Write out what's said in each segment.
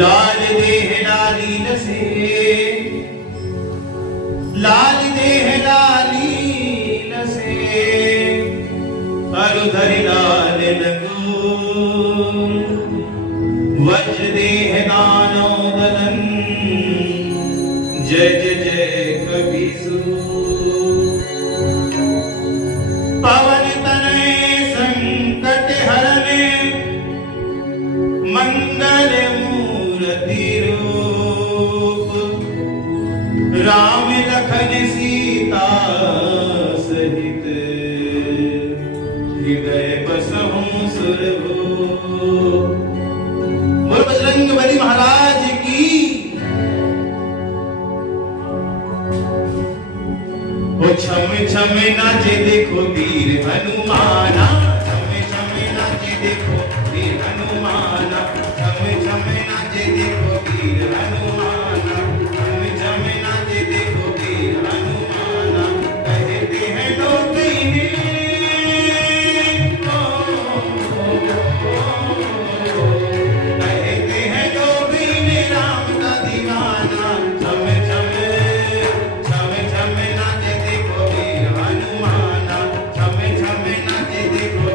लाल देह लालीन से, लाल देह लालीन से, अरुधर लाल लगो, वज देह दानोदलन, जय जय जय कबीसु। पवन तनय संकट हरने, मंगल मूर्ति रूप, राम लखन सीता सहित, हृदय बसहु सुरभूप। बोल बजरंगबली महाराज की। ओ छम छम नाचे देखो वीर हनुमाना, छम छम नाचे देखो वीर हनुमाना, छम छम नाचे देखो वीर हनुमाना, छम छम नाचे देखो वीर हनुमाना। कहते हैं लोग इन्हें, कहते हैं लोग इन्हें राम का दीवाना। छम छम छम छम नाचे देखो वीर हनुमाना, छम छम नाचे देखो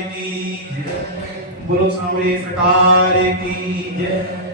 की बोलो सांवरे सरकार की जय।